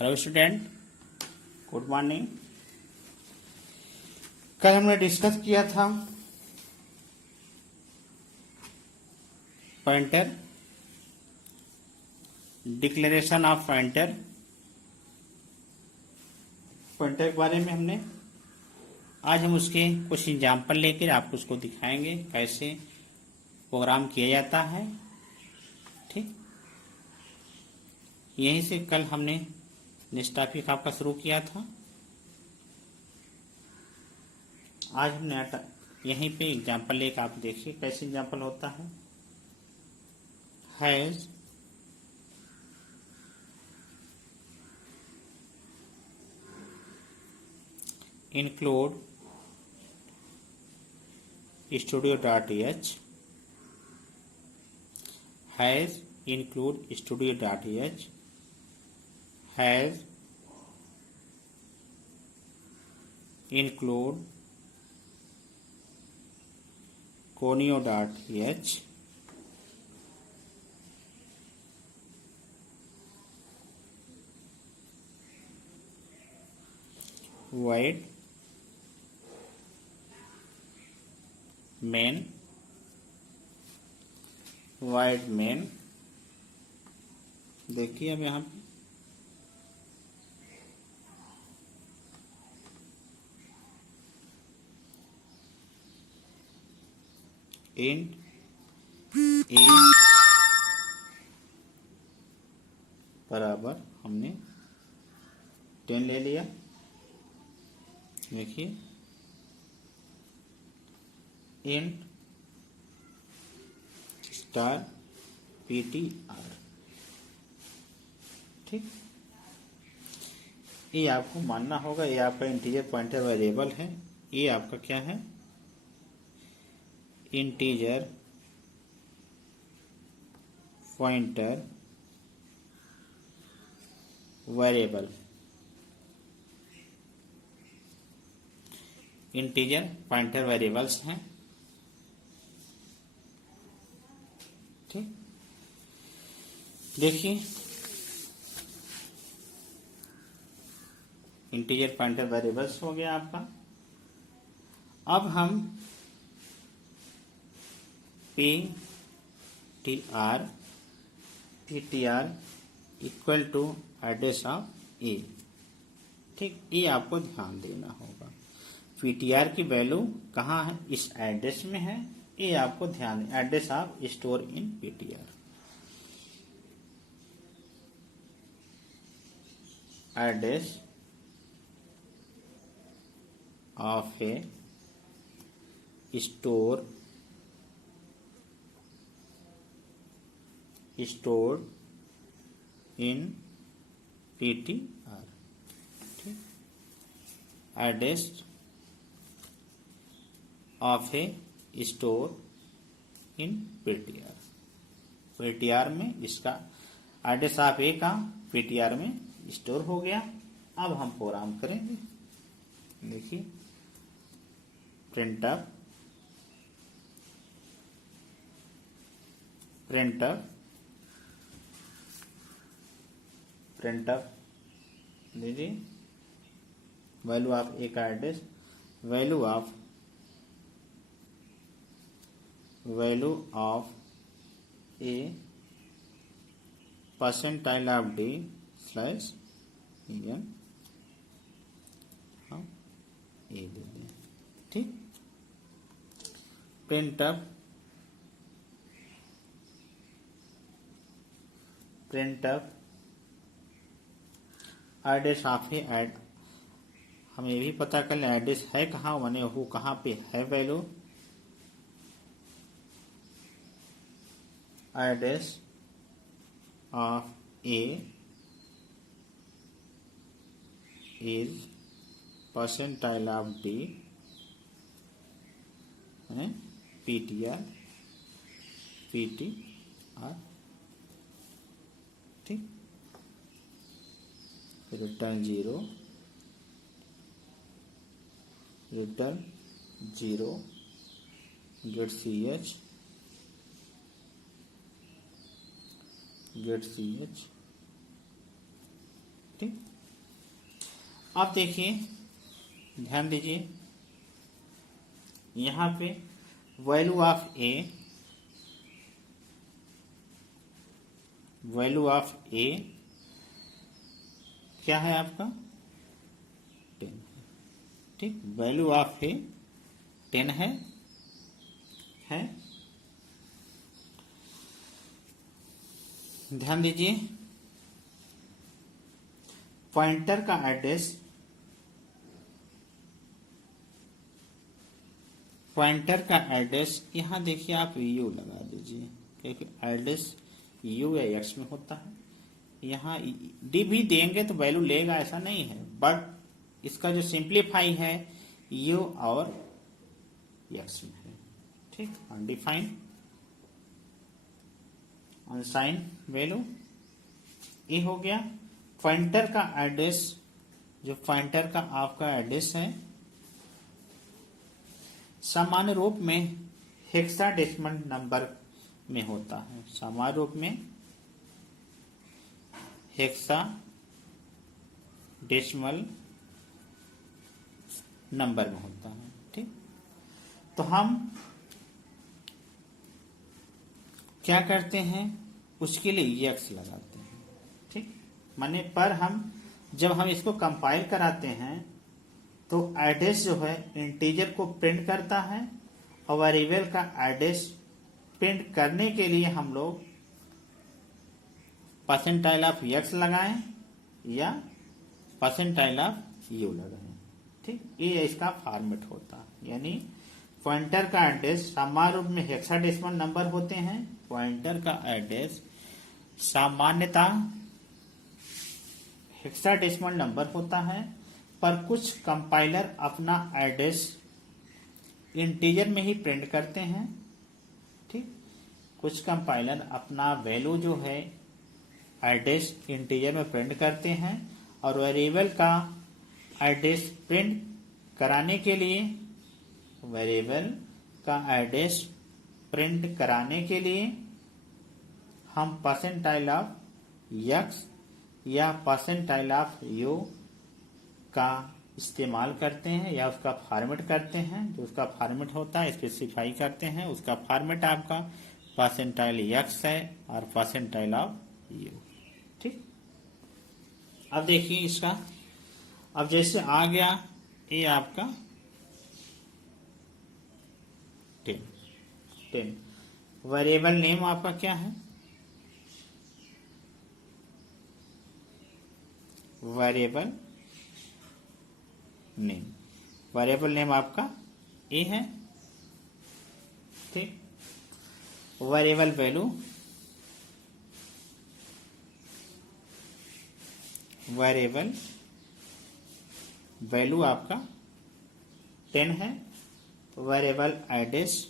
Hello student, good morning. कल हमने discuss किया था पॉइंटर, डिक्लेरेशन ऑफ पॉइंटर के बारे में हमने। आज हम उसके कुछ एग्जाम्पल लेकर आपको उसको दिखाएंगे कैसे प्रोग्राम किया जाता है। ठीक, यहीं से कल हमने नेक्स्ट टॉपिक आपका शुरू किया था। आज हमने यहीं पे एग्जाम्पल लेकर आप देखिए कैसे एग्जाम्पल होता है। Has include studio.h, has include studio.h, has include conio.h, void main, void main। देखिए अब यहाँ इंट ए बराबर हमने 10 ले लिया। देखिए इंट स्टार ptr। ठीक, ये आपको मानना होगा, ये आपका इंटीजर पॉइंटर वेरिएबल है। ये आपका क्या है? Integer pointer variable, integer pointer variables हैं। ठीक, देखिए इंटीजर पॉइंटर वेरिएबल्स हो गया आपका। अब हम ptr equal to address of A. ठीक, ये आपको ध्यान देना होगा। ptr की वैल्यू कहाँ है? इस एड्रेस में है। ये आपको ध्यान, address of store in ptr। Address of A store stored in ptr। ठीक, address of A store in ptr। ptr में इसका एड्रेस ऑफ ए का ptr में स्टोर हो गया। अब हम प्रोग्राम करेंगे। देखिए प्रिंटफ लीजिए वैल्यू ऑफ ए का address, value of a percentile of d slash n हम ए दे दें। ठीक, प्रिंटफ एड्रेस ऑफ ए। हम ये भी पता कर लें एड्रेस है कहाँ, माने वो कहाँ पे है value. Address of A is percentile of D ptr। ठीक, रिटर्न 0 गेट ch ठीक। अब देखिए, ध्यान दीजिए, यहां पे value of A, value of A क्या है आपका 10, ठीक। वैल्यू ऑफ ए 10 है। ध्यान दीजिए, पॉइंटर का एड्रेस, पॉइंटर का एड्रेस यहां देखिए आप यू लगा दीजिए, क्योंकि एड्रेस यू या एक्स में होता है। यहाँ डी भी देंगे तो वैल्यू लेगा ऐसा नहीं है, बट इसका जो सिंप्लीफाई है यू और एक्स में है, ठीक। अनडिफाइंड अनसाइन वैल्यू ये हो गया। पॉइंटर का एड्रेस, जो पॉइंटर का आपका एड्रेस है, सामान्य रूप में हेक्साडेसिमल नंबर में होता है। सामान्य रूप में हेक्साडेसिमल नंबर में होता है, ठीक। तो हम क्या करते हैं, उसके लिए एक्स लगाते हैं, ठीक। माने पर हम जब हम इसको कंपाइल कराते हैं तो एड्रेस जो है इंटीजर को प्रिंट करता है, और वेरिएबल का एड्रेस प्रिंट करने के लिए हम लोग परसेंटाइल ऑफ एक्स लगाएं या परसेंटाइल ऑफ यू लगाएं, ठीक। ये इसका फॉर्मेट होता है। यानी पॉइंटर का एड्रेस सामान्य रूप में हेक्साडेसिमल नंबर होते हैं। पॉइंटर का एड्रेस सामान्यता हेक्साडेसिमल नंबर होता है, पर कुछ कंपाइलर अपना एड्रेस इंटीजर में ही प्रिंट करते हैं, ठीक। कुछ कंपाइलर अपना वैल्यू जो है एड्रेस इंटीजर में प्रिंट करते हैं, और वेरिएबल का एड्रेस प्रिंट कराने के लिए, वेरिएबल का एड्रेस प्रिंट कराने के लिए हम परसेंटाइल ऑफ एक्स या परसेंटाइल ऑफ यू का इस्तेमाल करते हैं, या उसका फॉर्मेट करते हैं। जो उसका फॉर्मेट होता है स्पेसिफाई करते हैं, उसका फॉर्मेट आपका परसेंटाइल एक्स है और परसेंटाइल ऑफ यू, ठीक। अब देखिए इसका, अब जैसे आ गया ये आपका 10, वेरिएबल नेम आपका क्या है, वेरिएबल नेम, वेरिएबल नेम आपका ए है, ठीक। वेरिएबल वैल्यू, वेरिएबल वैल्यू आपका 10 है। वेरिएबल एड्रेस,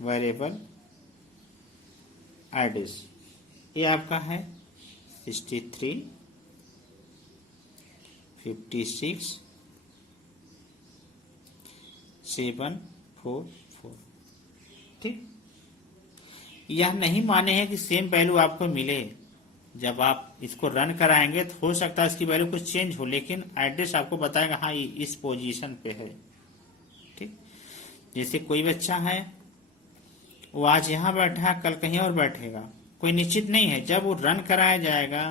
वेरिएबल एड्रेस ये आपका है 63, 56, 744, ठीक। यह नहीं माने हैं कि सेम वैल्यू आपको मिले। जब आप इसको रन कराएंगे तो हो सकता है इसकी वैल्यू कुछ चेंज हो, लेकिन एड्रेस आपको बताएगा हाँ ये इस पोजीशन पे है, ठीक। जैसे कोई बच्चा है वो आज यहाँ बैठा है, कल कहीं और बैठेगा, कोई निश्चित नहीं है। जब वो रन कराया जाएगा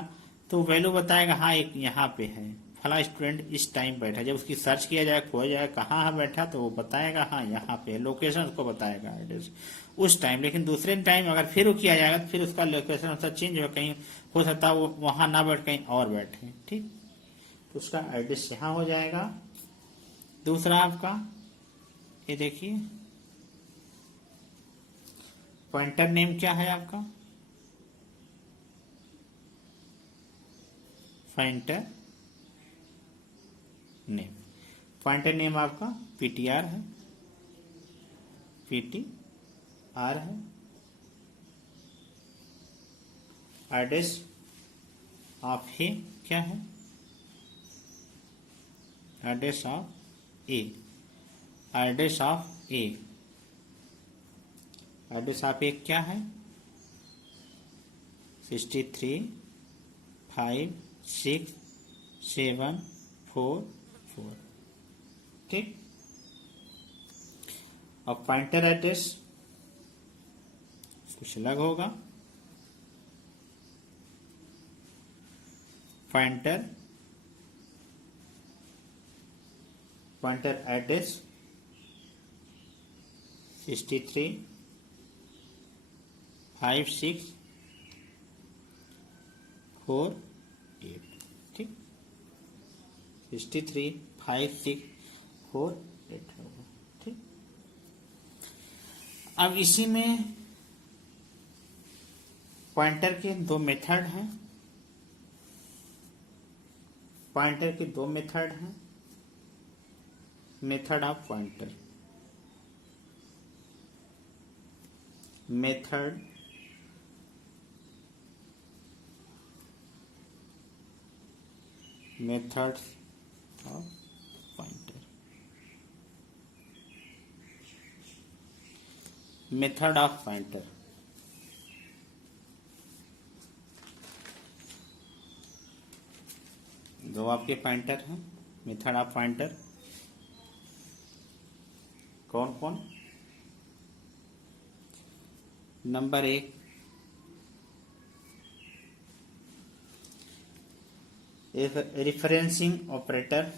तो वैल्यू बताएगा हाँ एक यहाँ पे है, फला स्टूडेंट इस टाइम बैठा। जब उसकी सर्च किया जाएगा, खोजा जाएगा कहाँ बैठा, तो वो बताएगा हाँ यहाँ पे, लोकेशन उसको बताएगा एड्रेस उस टाइम। लेकिन दूसरे टाइम अगर फिर वो किया जाएगा तो फिर उसका लोकेशन उसका चेंज हो, कहीं हो सकता है वो वहां ना बैठ कहीं और बैठे, ठीक। तो उसका एड्रेस यहाँ हो जाएगा। दूसरा आपका ये देखिए, पॉइंटर नेम क्या है आपका, पॉइंटर नेम, पॉइंटर नेम आपका पीटीआर है, पीटीआर है। एड्रेस ऑफ ए क्या है, address of A, address of A, address of A क्या है 63 5 6 7 4 4। ठीक, अब पॉइंटर एड्रेस कुछ अलग होगा। Pointer address 63 5 6 4 8। ठीक, 63 5 6 4 8 होगा। ठीक, अब इसी में पॉइंटर के दो मेथड हैं। पॉइंटर के दो मेथड हैं। Method of pointer, method methods of pointer, method of pointer. दो आपके पॉइंटर हैं। मेथड ऑफ पॉइंटर कौन कौन? Number 1, referencing operator.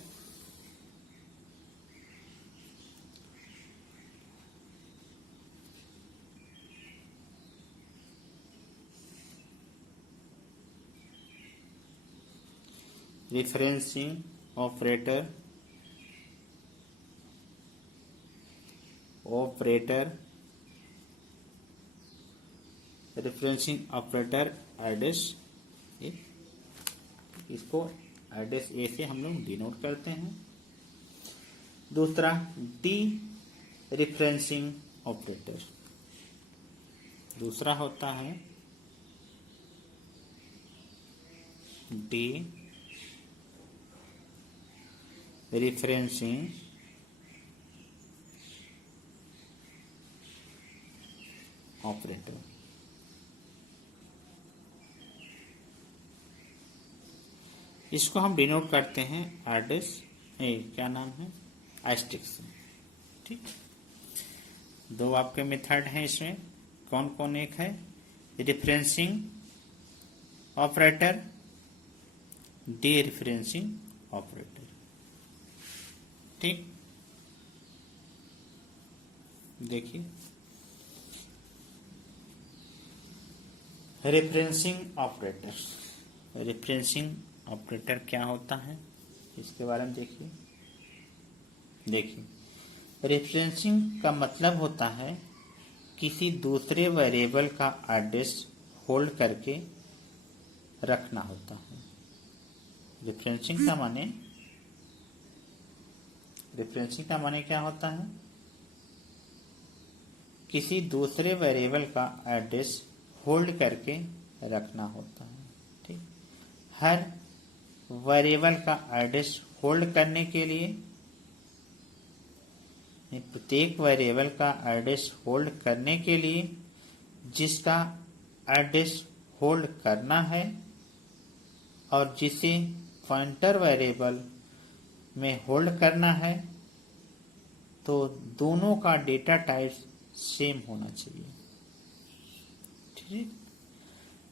Referencing operator, referencing operator address, इसको एड्रेस ए से हम लोग डिनोट करते हैं। दूसरा डी रेफरेंसिंग ऑपरेटर, दूसरा होता है डी रेफरेंसिंग ऑपरेटर। इसको हम डिनोट करते हैं एड्रेस क्या नाम है, एस्टेरिस्क से। ठीक, दो आपके मेथड हैं इसमें। कौन कौन? एक है referencing operator, D referencing operator. ठीक, देखिए रेफरेंसिंग ऑपरेटर, रेफरेंसिंग ऑपरेटर क्या होता है इसके बारे में देखिए। रेफरेंसिंग का मतलब होता है किसी दूसरे वेरिएबल का एड्रेस होल्ड करके रखना होता है। रेफरेंसिंग का माने क्या होता है? किसी दूसरे वेरिएबल का एड्रेस होल्ड करके रखना होता है। ठीक, हर वेरिएबल का एड्रेस होल्ड करने के लिए, प्रत्येक वेरिएबल का एड्रेस होल्ड करने के लिए जिसका एड्रेस होल्ड करना है और जिसे पॉइंटर वेरिएबल में होल्ड करना है, तो दोनों का डेटा टाइप सेम होना चाहिए। ठीक,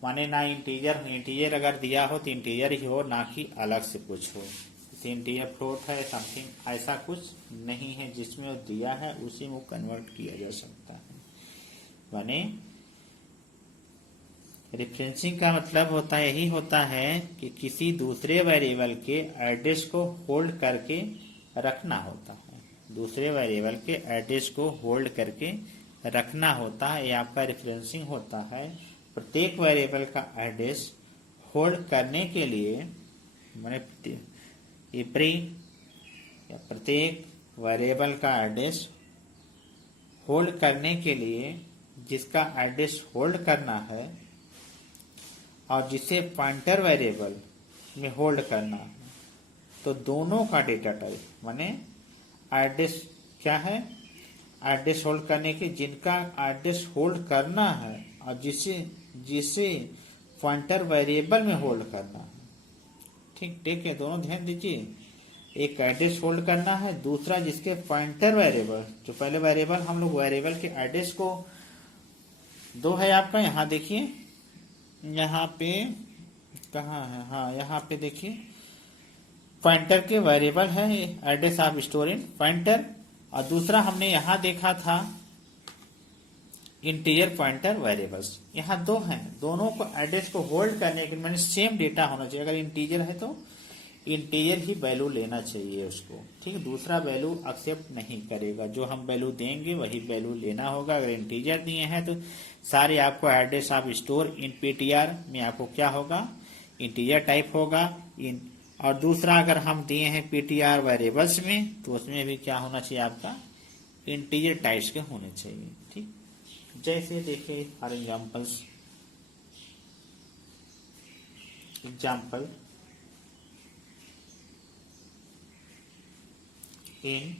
माने ना इंटीजर अगर दिया हो तो इंटीजर ही हो, ना कि अलग से कुछ हो। जैसे इंटीजर फ्लोट है समथिंग, ऐसा कुछ नहीं है। जिसमें वो दिया है उसी में कन्वर्ट किया जा सकता है। माने रेफरेंसिंग का मतलब यही होता है कि किसी दूसरे वेरिएबल के एड्रेस को होल्ड करके रखना होता है। दूसरे वेरिएबल के एड्रेस को होल्ड करके रखना होता है, ये आपका रेफरेंसिंग होता है। प्रत्येक वेरिएबल का एड्रेस होल्ड करने के लिए, माने प्रत्येक वेरिएबल का एड्रेस होल्ड करने के लिए जिसका एड्रेस होल्ड करना है और जिसे पॉइंटर वेरिएबल में होल्ड करना है, तो दोनों का डेटा टाइप, माने एड्रेस क्या है, एड्रेस होल्ड करने के जिनका एड्रेस होल्ड करना है और जिसे पॉइंटर वेरिएबल में होल्ड करना है। ठीक ठीक है, दोनों ध्यान दीजिए, एक एड्रेस होल्ड करना है, दूसरा जिसके पॉइंटर वेरिएबल, जो पहले वेरिएबल हम लोग वेरिएबल के एड्रेस को दो है आपका, यहाँ देखिए, यहाँ पे कहाँ है, हाँ यहाँ पे देखिए, पॉइंटर के वेरिएबल है address of store in pointer, और दूसरा हमने यहाँ देखा था इंटीजर पॉइंटर वेरिएबल्स। यहाँ दो हैं, दोनों को एड्रेस को होल्ड करने के लिए सेम डेटा होना चाहिए। अगर इंटीजर है तो इंटीजर ही वैल्यू लेना चाहिए उसको, ठीक है, दूसरा वैल्यू एक्सेप्ट नहीं करेगा, जो हम वैल्यू देंगे वही वैल्यू लेना होगा। अगर इंटीजर दिए हैं तो सारे आपको address of store in PTR में आपको क्या होगा, इंटीजर टाइप होगा इन, और दूसरा अगर हम दिए हैं पीटीआर वेरिएबल्स में तो उसमें भी क्या होना चाहिए, आपका इंटीजर टाइप्स के होने चाहिए। ठीक, जैसे देखिए फॉर एग्जाम्पल्स, एग्जाम्पल इन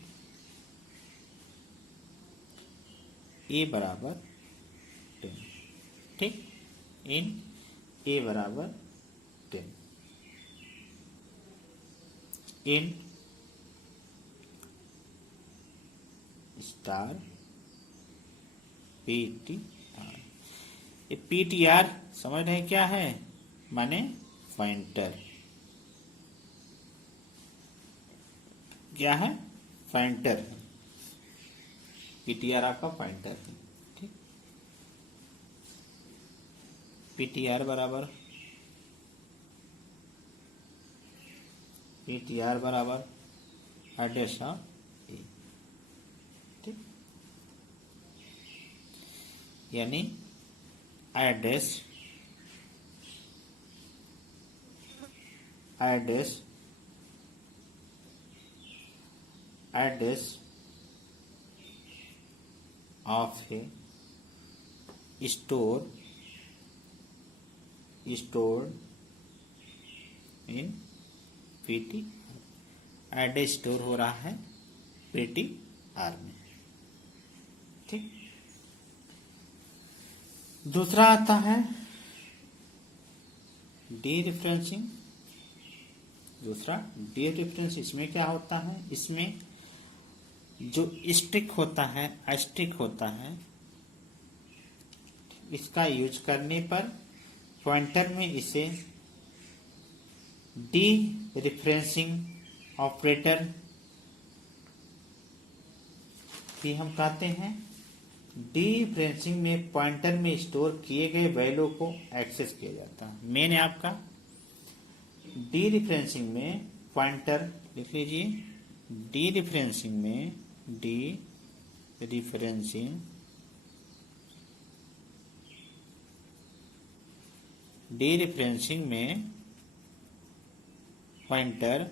ए बराबर 10, ठीक, इन ए बराबर 10, इन स्टार पीटीआर। ये पीटीआर समझ रहे क्या है, माने पॉइंटर, क्या है, पॉइंटर, पीटीआर आपका पॉइंटर है। ठीक, पीटीआर बराबर एड्रेस ऑफ ए, ठीक, यानी address of A store in PT, address store हो रहा है पीटीआर में। ठीक, दूसरा आता है डी रेफरेंसिंग। दूसरा डी रेफरेंस, इसमें क्या होता है, इसमें जो स्टिक होता है, अस्टिक होता है, इसका यूज करने पर पॉइंटर में इसे डी रेफरेंसिंग ऑपरेटर भी हम कहते हैं। डी रेफरेंसिंग में पॉइंटर में स्टोर किए गए वैल्यू को एक्सेस किया जाता है। मैंने आपका डी रेफरेंसिंग में पॉइंटर लिख लीजिए, डी रेफरेंसिंग में पॉइंटर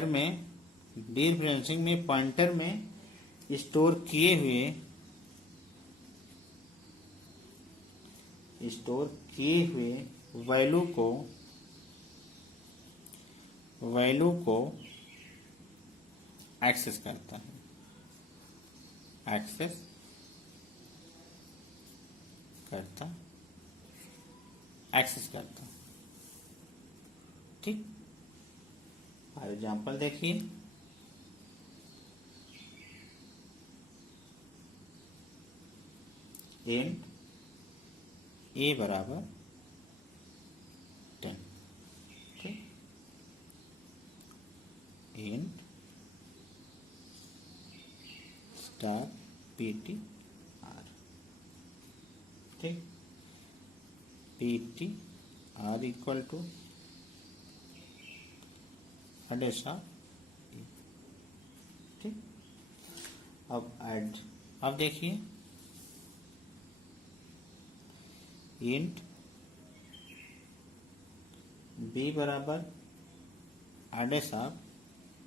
में डी रेफरेंसिंग में पॉइंटर में स्टोर किए हुए वैल्यू को एक्सेस करता है, एक्सेस करता। ठीक, और एग्जाम्पल देखिए, इन ए बराबर 10, ठीक, इन स्टार पीटीआर, ठीक, PTR equal to address of A. ठीक, अब देखिए, इंट बी बराबर एड्रेस ऑफ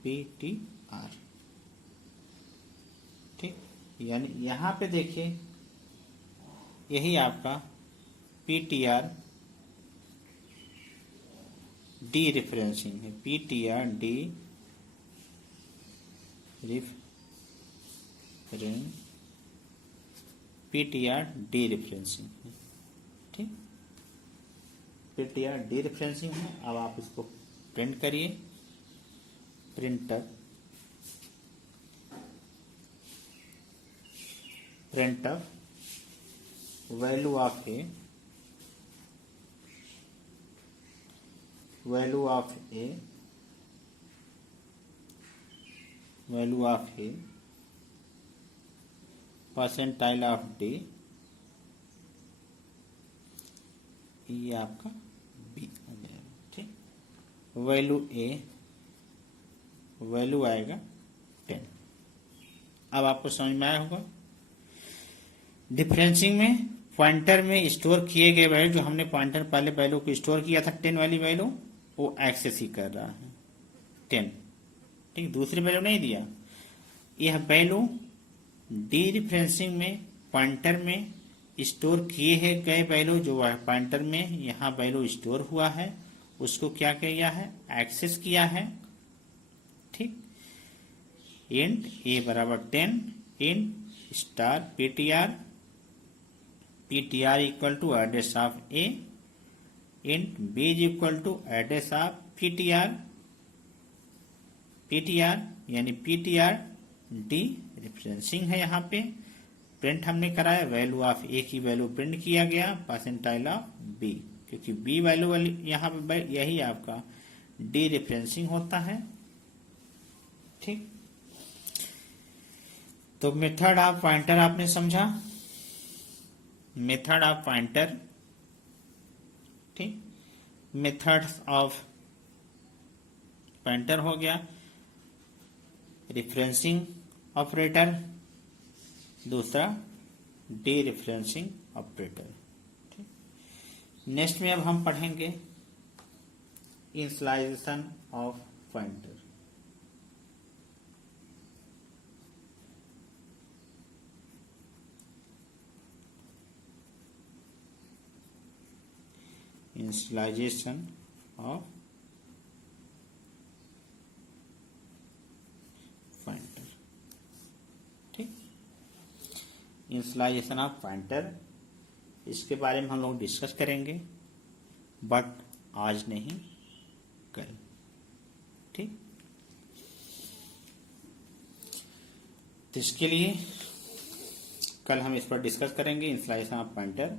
पीटीआर। ठीक, यानी यहां पे देखिए, यही आपका पीटीआर डी रेफरेंसिंग है, PTR डी PTR डी रेफरेंसिंग है। ठीक, PTR डी रेफरेंसिंग है। अब आप इसको प्रिंट करिए। Printer value of a percentile of D, ये आपका बी आ जाएगा। ठीक, वैल्यू आएगा 10। अब आपको समझ में आया होगा। डिफरेंसिंग में पॉइंटर में स्टोर किए गए वैल्यू, जो हमने पॉइंटर पहले वैल्यू को स्टोर किया था 10 वाली वैल्यू, वो एक्सेस ही कर रहा है 10। ठीक, दूसरी वैल्यू नहीं दिया। यह वैल्यू डी रेफरेंसिंग में पॉइंटर में स्टोर किए हैं गए वैल्यू, जो पॉइंटर में यहाँ वैल्यू स्टोर हुआ है, उसको क्या किया है, एक्सेस किया है। ठीक, इंट ए बराबर 10 int star PTR equal to address of a int b is equal to address of PTR यानी PTR डी रेफरेंसिंग है। यहाँ पे प्रिंट हमने कराया, वैल्यू ऑफ ए की वैल्यू प्रिंट किया गया, परसेंटाइल ऑफ बी, क्योंकि बी वैल्यू वाली यहाँ पे यही आपका डी रेफरेंसिंग होता है। ठीक, तो मेथड ऑफ पॉइंटर आपने समझा, मेथड ऑफ पॉइंटर। ठीक, मेथड्स ऑफ पॉइंटर हो गया, रेफरेंसिंग ऑपरेटर, दूसरा डी रेफरेंसिंग ऑपरेटर। ठीक, नेक्स्ट में अब हम पढ़ेंगे initialization of pointer. Initialization of pointer। ठीक, इनिशियलाइजेशन ऑफ पॉइंटर, इसके बारे में हम लोग डिस्कस करेंगे, बट आज नहीं, कल। ठीक, तो इसके लिए कल हम इस पर डिस्कस करेंगे, इनिशियलाइजेशन ऑफ पॉइंटर।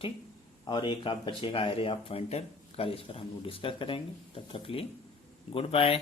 ठीक, और एक आप बचेगा एरे ऑफ पॉइंटर, कल इस पर हम लोग डिस्कस करेंगे। तब तक के लिए गुड बाय।